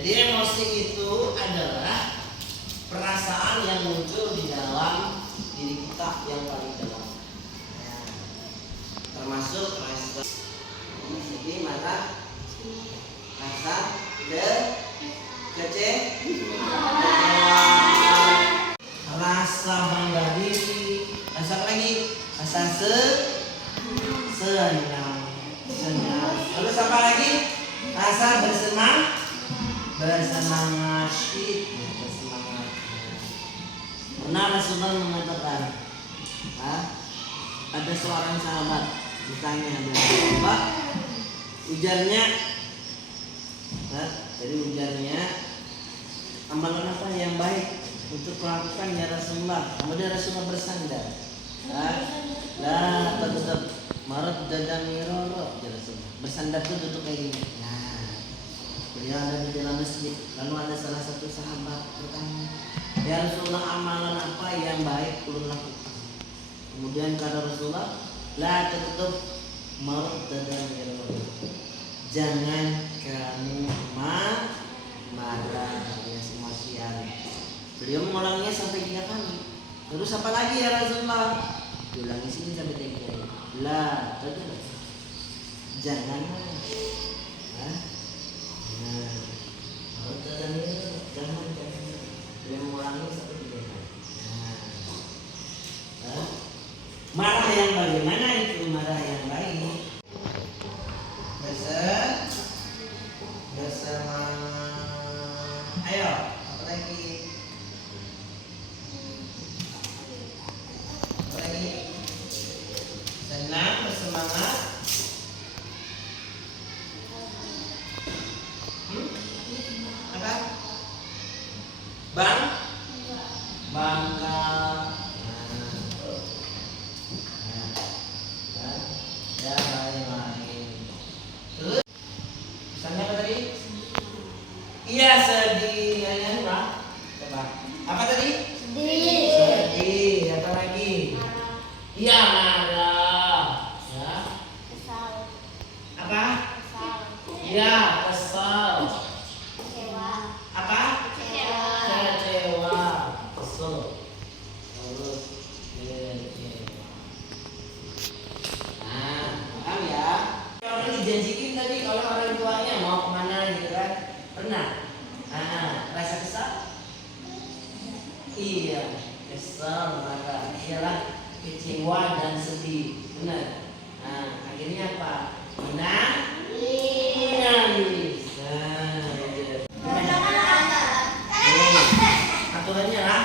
Jadi emosi itu adalah perasaan yang muncul di dalam diri kita yang paling dalam. Nah, termasuk rasa sedih, marah, rasa kecewa, rasa bangga diri, rasa apa lagi? Rasa senang. Terus apa lagi? Rasa bersemangat. Bersemangat. Pernah Rasulullah mengatakan, ada seorang sahabat ditanya Pak, ujarnya, jadi ujarnya, amalan apa yang baik untuk melakukan ya Rasulullah? Kemudian Rasulullah bersandar, lah tetap marad dan miroro, ya Rasulullah. Bersandar itu duduk kayak gini. Nah, beliau ada di dalam masjid. Lalu ada salah satu sahabat bertanya, ya Rasulullah, amalan apa yang baik perlu lakukan? Kemudian kata Rasulullah, la tetap marad dan miroro. Jangan kamu marah alias emosian. Beliau mengulanginya sampai 3 kali. Terus apa lagi ya Rasulullah? Diulangi sini sampai 3 kali. La tetap jangan jangan. Beliau mengulangi sampai 3 kali. Marah yang bagaimana itu marah yang baik? Bersama ayo apa lagi senang, bersemangat, apa bangga, ya lain-lain. Terus misalnya apa tadi? Iya, sedih. Ya, Pak. Coba. Apa tadi? Sedih. Apa lagi? Iya, marah. Ya. Kesal. Apa? Kesal. Iya, kesal. Kecewa. Apa? Kecewa. Kecewa. Kesel. Terus kecewa. Nah, paham ya? Orang dijanjikin tadi kalau orang tuanya mau kemana gitu kan? Pernah? Rasa kesal? Iya, kesal, marah, iyalah, kecewa dan sedih, benar. Nah, akhirnya apa? Menangis. Aturannya lah,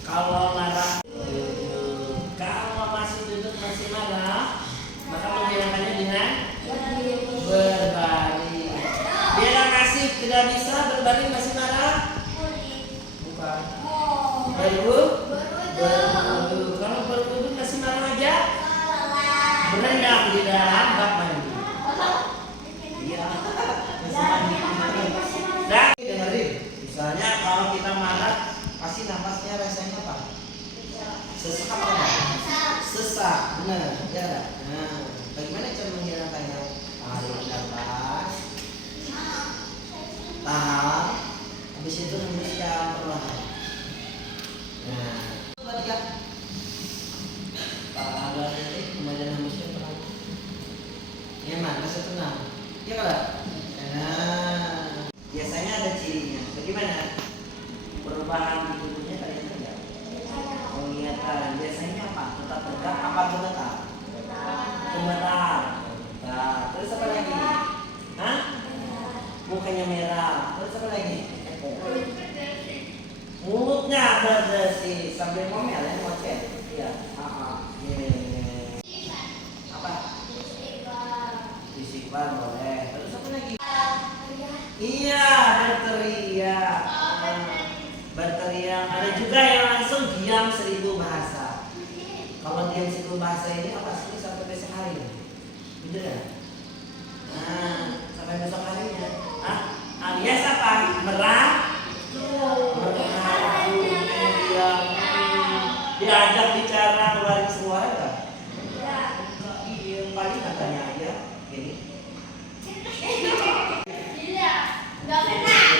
kalau marah, kalau masih duduk masih marah, maka menghilangkannya dengan berbaring. Dia kasih tidak bisa berbaring masih marah? Bukan. Berwudu. Kalau berwudu masih marah aja? Berendam di dalam bak mandi. Iya. Dan dengerin. Misalnya kalau kita marah, pasti napasnya rasanya apa? Sesak apa? Sesak. Benar. Ya. Nah, bagaimana cara menghilangkannya? Tarik nafas. Tahan. Habis itu hembuskan perlahan. Nah, coba lihat. Tahan ini kemudian hembuskan perlahan. Nyaman, rasa tenang. Iya kan? Nah, biasanya ada cirinya. Bagaimana? Perubahan di tubuhnya kalian tahu nggak? Kelihatan. Biasanya apa? Tetap tegak apa gemetar? Gemetar. Nah, terus apa lagi? Hah? Mukanya merah. Terus apa lagi? Mulutnya berdesis sambil ngomel ya, ngoceh. Iya. Apa? Istighfar boleh. Terus apa lagi? Iya, berteriak. Berteriak. Ada juga yang langsung diam 1000 bahasa. Kalau diam 1000 bahasa ini apa sih sampai besok hari? Bener ya? Nah, sampai besok harinya. Alias apa? Merah. Diajak bicara keluarin suara. Iya, paling katanya aja gini. Nggak pernah.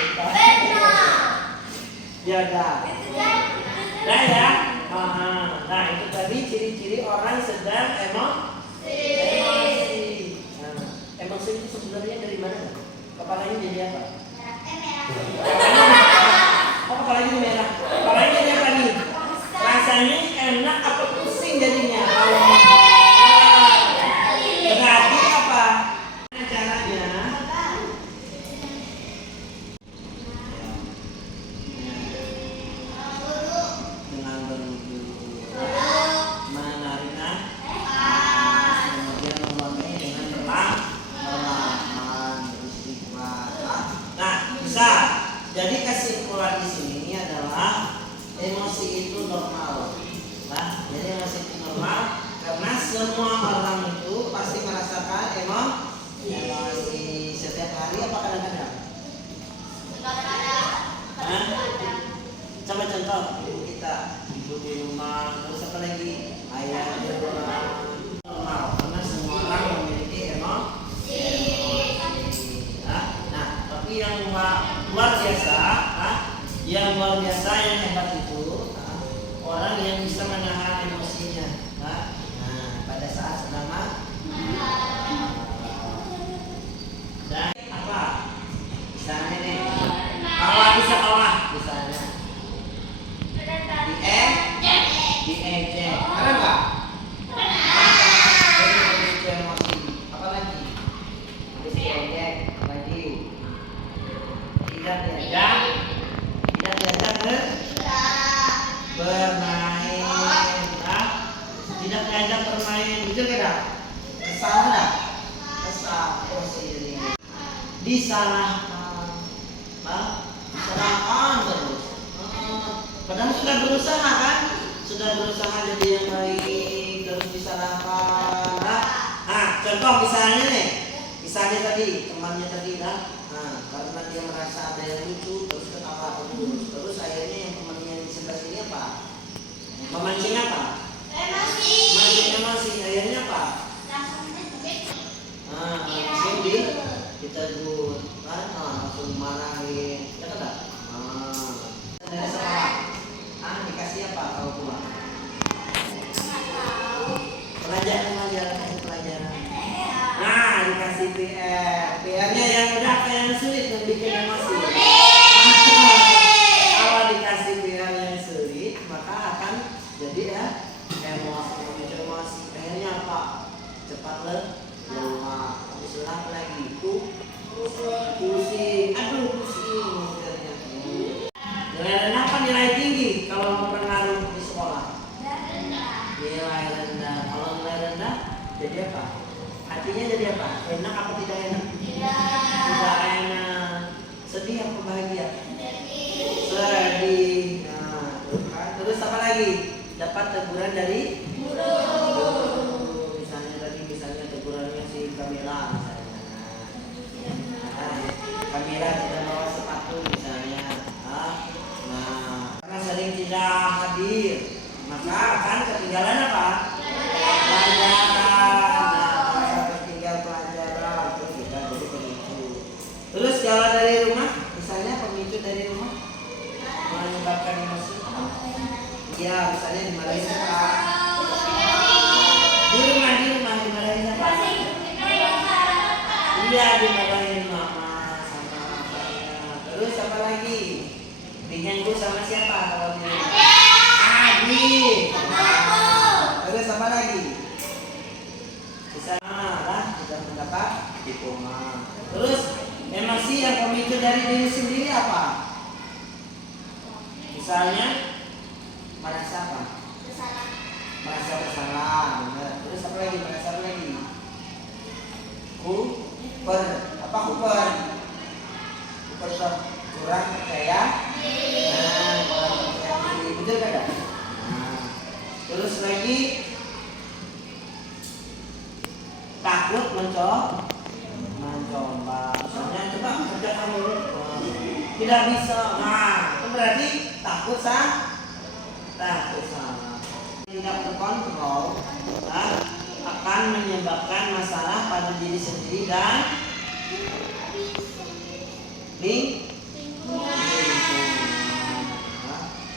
disalahkan, disalahkan terus. Padahal sudah berusaha kan, sudah berusaha jadi yang baik, terus disalahkan. Contoh misalnya tadi temannya tadi karena dia merasa ada yang lucu, terus ketawa terus akhirnya yang temannya di sebelah sini apa? Memancing apa? Mancing emosi, akhirnya apa? Mancing ditegur, langsung marahin, ya kan? Dari sekolah, dikasih apa kalau pulang? Pelajaran. Dikasih PR-nya yang udah apa yang sulit yang bikin emosi. Kalau dikasih PR yang sulit, maka akan jadi emosi. Akhirnya apa? Cepat lelah. Habis lelah lagi pusing. Nilai rendah apa nilai tinggi kalau mempengaruhi di sekolah? Nilai rendah. Kalau nilai rendah jadi apa? Hatinya jadi apa? Enak apa tidak enak? Tidak enak. Sedih apa bahagia? Sedih. Terus apa lagi? Dapat teguran dari guru. Misalnya tegurannya si Kamila misalnya. Kamila tidak bawa sepatu misalnya. Karena sering tidak hadir, maka akan ketinggalan apa? Terus jalan dari rumah, misalnya pemicu dari rumah menyebabkan emosi. Iya, misalnya dimarahin siapa? Di rumah dimarahin siapa? Iya, dimarahin mama sama bapaknya. Terus apa lagi? Diganggu sama siapa kalau dia? Adik. Terus apa lagi? Bisa sudah mendapat diploma. Terus emosi yang pemicu dari diri sendiri apa? Misalnya merasa apa? Merasa bersalah, benar. Terus apa lagi? Merasa apa lagi? Kuper kurang percaya. Kurang percaya diri, betul kan? Terus lagi takut mencoba. Misalnya coba kerja kamu tidak bisa, itu berarti takut salah. Tidak terkontrol akan menyebabkan masalah pada diri sendiri dan lingkungan.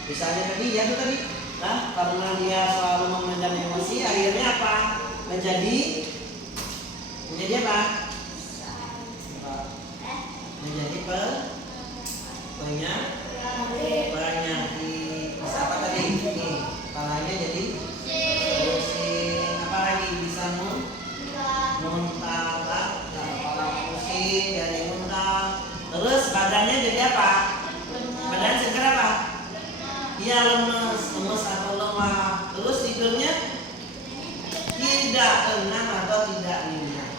Misalnya tadi karena dia selalu memendam emosi, akhirnya apa? Menjadi apa? Menjadi banyak bisa apa tadi? Kepalanya jadi pusing, apa lagi bisa muntah, kepala pusing, jadi muntah. Terus badannya jadi apa? Badan seger apa? Dia lemes atau lemah. Terus tidurnya tidak tenang atau tidak nyenyak.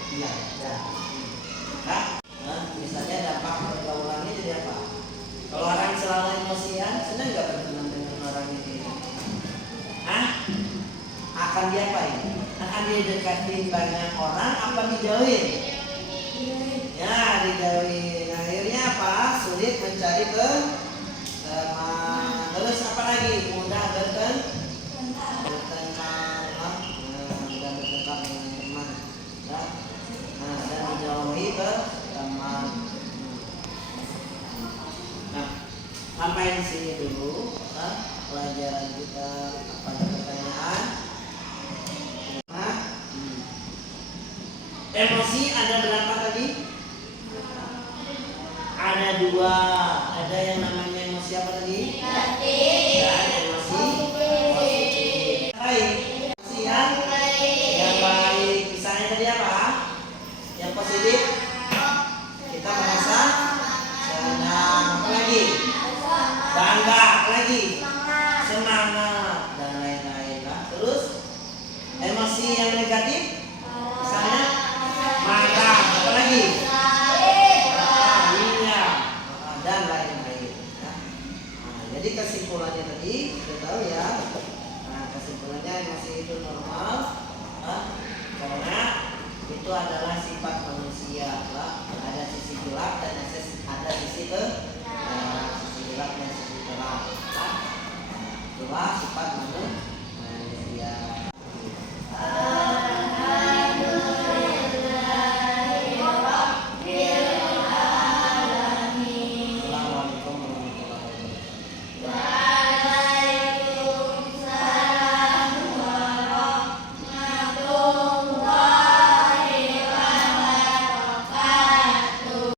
Misalnya dampak pergaulannya jadi apa? Kalau orang selalu emosian, senang nggak berteman dengan orang ini? Akan diapain? Akan didekatin banyak orang apa dijauhin? Ya, dijauhin. Akhirnya apa? Sulit mencari teman. Terus apa lagi? Mudah berteman dengan teman. Dan dijauhi teman. Sampai di sini dulu pelajaran kita. Apa ada pertanyaan? Emosi ada berapa tadi? Ada 2. Ada yang namanya emosi apa tadi? Negatif. Dan emosi positif. Baik. Emosi yang baik. Misalnya tadi apa? Yang positif kita merasa senang. Apa lagi? Bangga. Apa lagi? Semangat dan lain-lain. Terus emosi yang negatif misalnya marah. Apa lagi? adalah sifat manusia. Ada sisi gelap dan ada sisi terang. Sisi gelap dan sisi terang. Itulah sifat manusia.